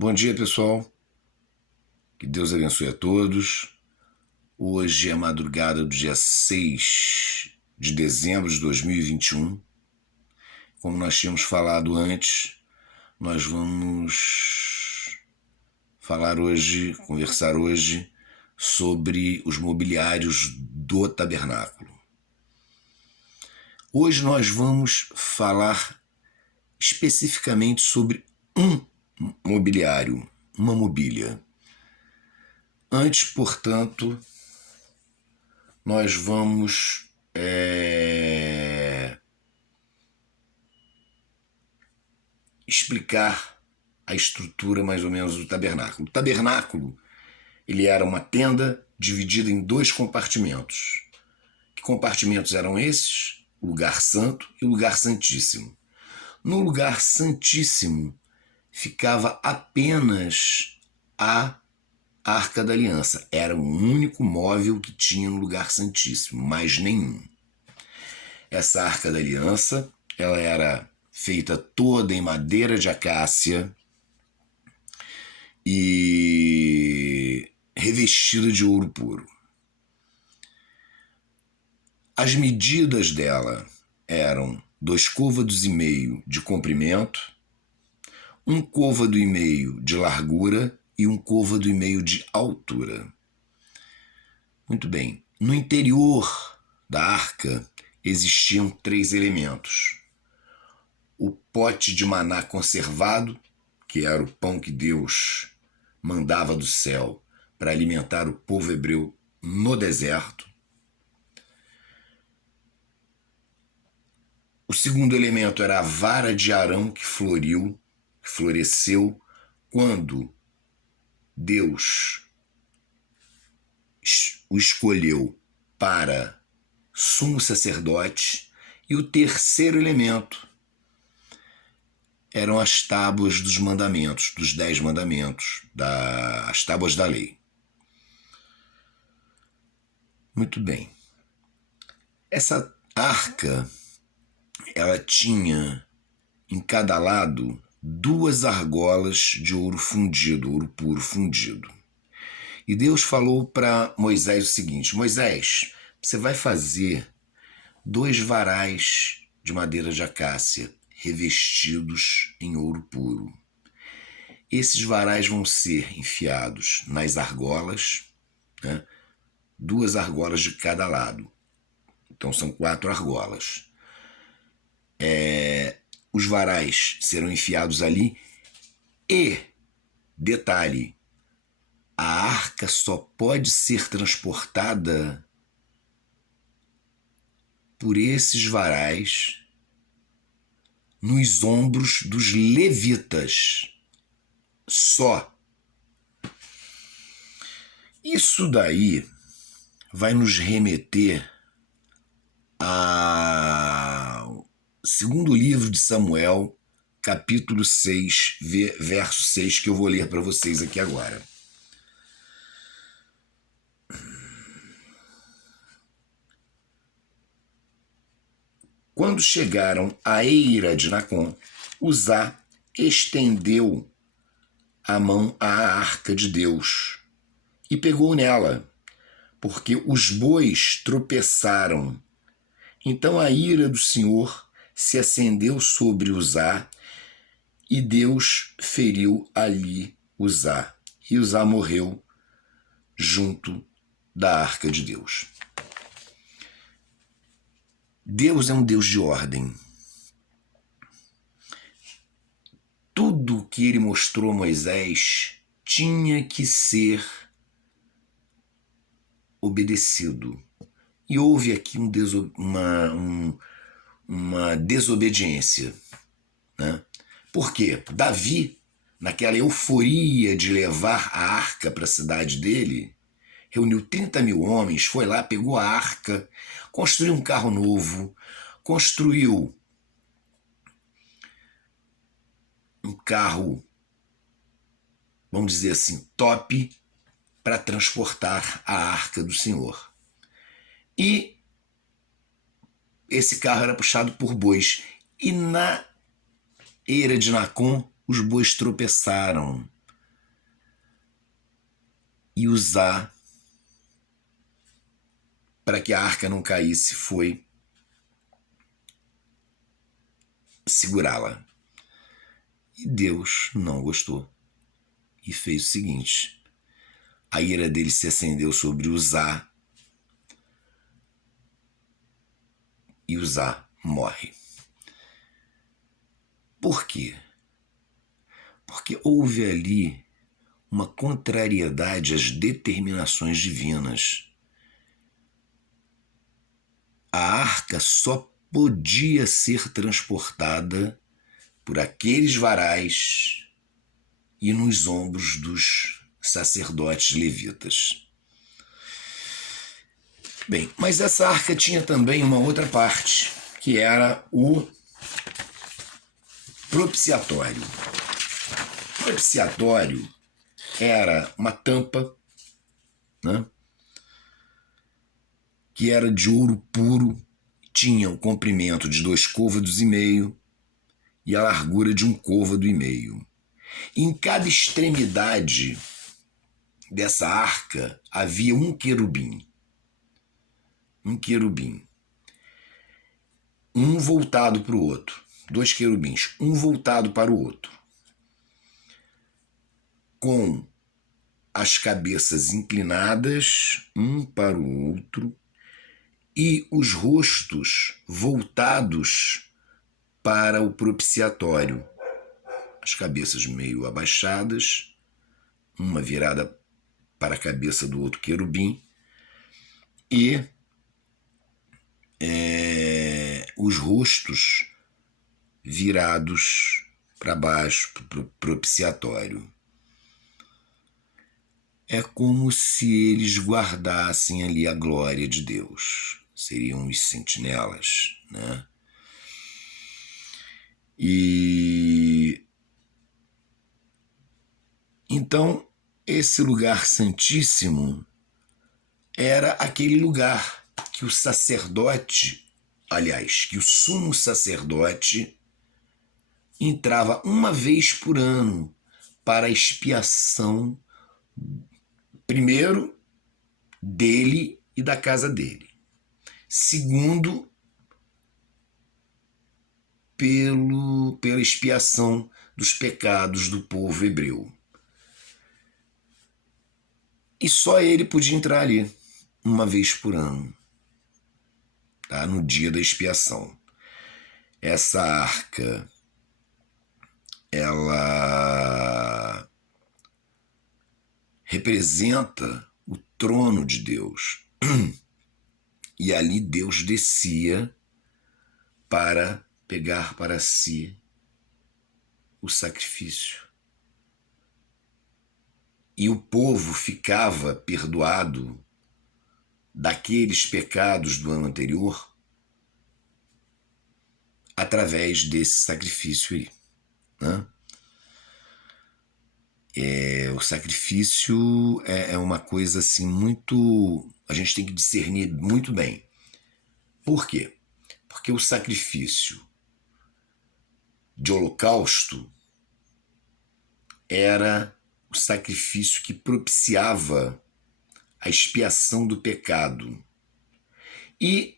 Bom dia, pessoal. Que Deus abençoe a todos. Hoje é a madrugada do dia 6 de dezembro de 2021. Como nós tínhamos falado antes, nós vamos conversar hoje sobre os mobiliários do tabernáculo. Hoje nós vamos falar especificamente sobre um mobiliário, uma mobília. Antes, portanto, nós vamos explicar a estrutura mais ou menos do tabernáculo. O tabernáculo, ele era uma tenda dividida em dois compartimentos. Que compartimentos eram esses? O lugar santo e o lugar santíssimo. No lugar santíssimo ficava apenas a Arca da Aliança. Era o único móvel que tinha no lugar santíssimo, mais nenhum. Essa Arca da Aliança, ela era feita toda em madeira de acácia e revestida de ouro puro. As medidas dela eram 2,5 côvados de comprimento, 1,5 côvado de largura e 1,5 côvado de altura. Muito bem. No interior da arca existiam 3 elementos. O pote de maná conservado, que era o pão que Deus mandava do céu para alimentar o povo hebreu no deserto. O segundo elemento era a vara de Arão que floresceu quando Deus o escolheu para sumo sacerdote. E o terceiro elemento eram as tábuas dos mandamentos, dos 10 mandamentos, as tábuas da lei. Muito bem. Essa arca, ela tinha em cada lado 2 argolas de ouro fundido, ouro puro fundido. E Deus falou para Moisés o seguinte: Moisés, você vai fazer 2 varais de madeira de acácia revestidos em ouro puro. Esses varais vão ser enfiados nas argolas, 2 argolas de cada lado. Então são 4 argolas. Os varais serão enfiados ali e, detalhe, a arca só pode ser transportada por esses varais nos ombros dos levitas. Só. Isso daí vai nos remeter ao segundo livro de Samuel, capítulo 6, verso 6, que eu vou ler para vocês aqui agora. Quando chegaram à eira de Nacon, Uzá estendeu a mão à arca de Deus e pegou nela, porque os bois tropeçaram. Então a ira do Senhor se acendeu sobre Uzá e Deus feriu ali Uzá. E Uzá morreu junto da arca de Deus. Deus é um Deus de ordem. Tudo que ele mostrou a Moisés tinha que ser obedecido. E houve aqui uma desobediência. Por quê? Davi, naquela euforia de levar a arca para a cidade dele, reuniu 30.000 homens, foi lá, pegou a arca, construiu um carro novo, construiu um carro, vamos dizer assim, top, para transportar a arca do Senhor. E esse carro era puxado por bois. E na eira de Nacon, os bois tropeçaram. e Uzá, para que a arca não caísse, foi segurá-la. E Deus não gostou e fez o seguinte: a ira dele se acendeu sobre Uzá e Uzá morre. Por quê? Porque houve ali uma contrariedade às determinações divinas. A arca só podia ser transportada por aqueles varais e nos ombros dos sacerdotes levitas. Bem, mas essa arca tinha também uma outra parte, que era o propiciatório. O propiciatório era uma tampa, né, que era de ouro puro, tinha o comprimento de 2,5 côvados e a largura de 1,5 côvado. Em cada extremidade dessa arca havia um querubim. Um voltado para o outro. 2 querubins, um voltado para o outro, com as cabeças inclinadas um para o outro e os rostos voltados para o propiciatório. As cabeças meio abaixadas, uma virada para a cabeça do outro querubim e os rostos virados para baixo, para o propiciatório. É como se eles guardassem ali a glória de Deus. Seriam os sentinelas, né? E então esse lugar santíssimo era aquele lugar que o sacerdote, aliás, que o sumo sacerdote entrava uma vez por ano para a expiação, primeiro, dele e da casa dele. Segundo, pela expiação dos pecados do povo hebreu. E só ele podia entrar ali uma vez por ano, tá? No dia da expiação. Essa arca, ela representa o trono de Deus. E ali Deus descia para pegar para si o sacrifício. E o povo ficava perdoado daqueles pecados do ano anterior através desse sacrifício aí, né? O sacrifício é uma coisa assim muito... A gente tem que discernir muito bem. Por quê? Porque o sacrifício de holocausto era o sacrifício que propiciava a expiação do pecado e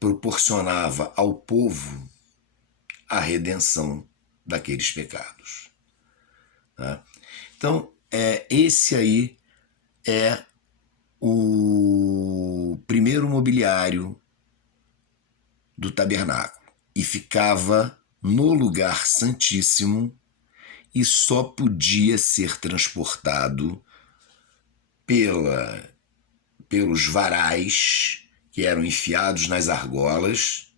proporcionava ao povo a redenção daqueles pecados. Tá? Então, esse aí é o primeiro mobiliário do tabernáculo e ficava no lugar santíssimo e só podia ser transportado pelos varais que eram enfiados nas argolas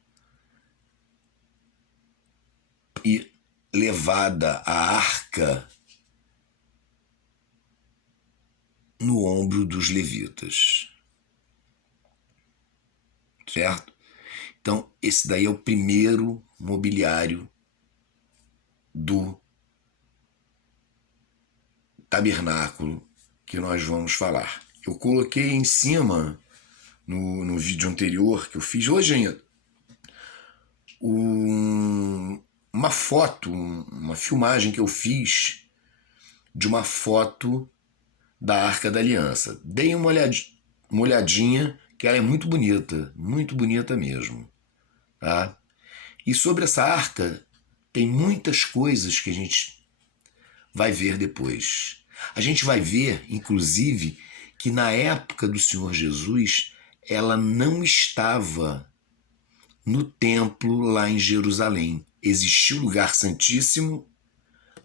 e levada a arca no ombro dos levitas. Certo? Então, esse daí é o primeiro mobiliário do tabernáculo que nós vamos falar. Eu coloquei em cima, no vídeo anterior que eu fiz hoje ainda, uma uma foto, uma filmagem que eu fiz de uma foto da Arca da Aliança. Dei uma olhadinha, que ela é muito bonita mesmo, tá? E sobre essa arca, tem muitas coisas que a gente vai ver depois. A gente vai ver, inclusive, que na época do Senhor Jesus, ela não estava no templo lá em Jerusalém. Existia o lugar santíssimo,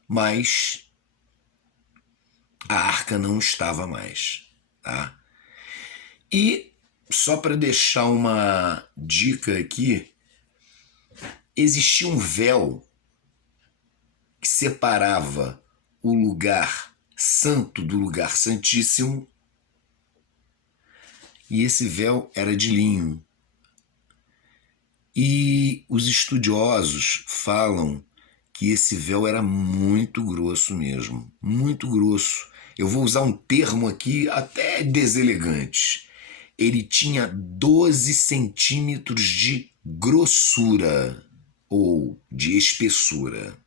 mas a arca não estava mais, tá? E só para deixar uma dica aqui, existia um véu que separava o lugar santo do lugar santíssimo, e esse véu era de linho. E os estudiosos falam que esse véu era muito grosso mesmo, muito grosso. Eu vou usar um termo aqui até deselegante. Ele tinha 12 centímetros de grossura ou de espessura,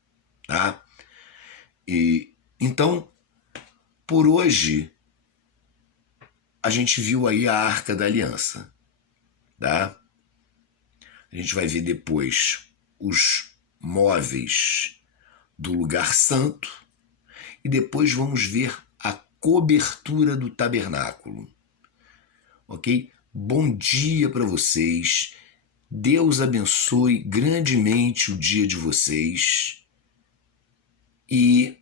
tá? E então, por hoje, a gente viu aí a Arca da Aliança, tá? A gente vai ver depois os móveis do lugar santo e depois vamos ver a cobertura do tabernáculo. Ok? Bom dia para vocês. Deus abençoe grandemente o dia de vocês. E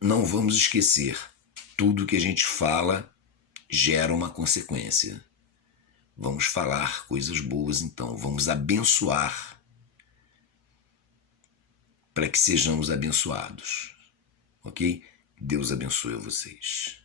não vamos esquecer, tudo que a gente fala gera uma consequência. Vamos falar coisas boas então, vamos abençoar para que sejamos abençoados. Ok? Deus abençoe vocês.